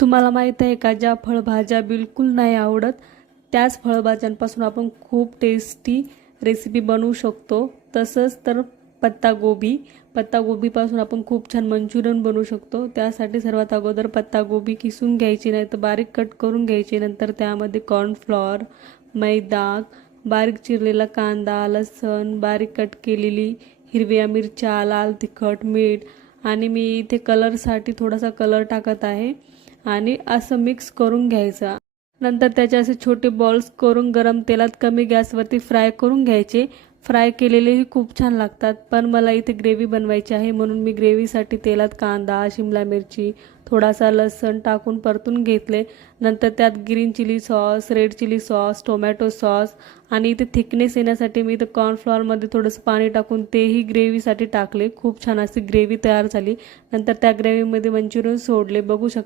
तुम्हाला माहीत आहे का, ज्या फळभाज्या बिलकुल नाही आवडत त्याच फळभाज्यांपासून आपण खूप टेस्टी रेसिपी बनवू शकतो. तसंच तर पत्तागोबीपासून आपण खूप छान मंचुरियन बनवू शकतो. त्यासाठी सर्वात अगोदर पत्तागोबी किसून घ्यायची, नाही तर बारीक कट करून घ्यायची. नंतर त्यामध्ये कॉर्नफ्लॉर, मैदा, बारीक चिरलेला कांदा, लसूण, बारीक कट केलेली हिरव्या मिरच्या, लाल तिखट, मीठ आणि मी इथे कलरसाठी थोडासा कलर टाकत आहे आणि असं मिक्स करून घ्यायचा. नंतर त्याचे असे छोटे बॉल्स करून गरम तेलात कमी गॅसवरती फ्राय करून घ्यायचे. फ्राय केलेलेही खूप छान लागतात, पण मला इथे ग्रेव्ही बनवायची आहे म्हणून मी ग्रेव्हीसाठी तेलात कांदा, शिमला मिरची, थोडासा लसूण टाकून परतून घेतले. नंतर त्यात green chilli sauce, red chilli sauce, tomato sauce आणि इथे थिकनेस येण्यासाठी मी इथे कॉर्नफ्लॉवरमध्ये थोडंसं पाणी टाकून तेही ग्रेव्हीसाठी टाकले. खूप छान अशी ग्रेव्ही तयार झाली. नंतर त्या ग्रेव्हीमध्ये मंचुरियन सोडले, बघू शकता.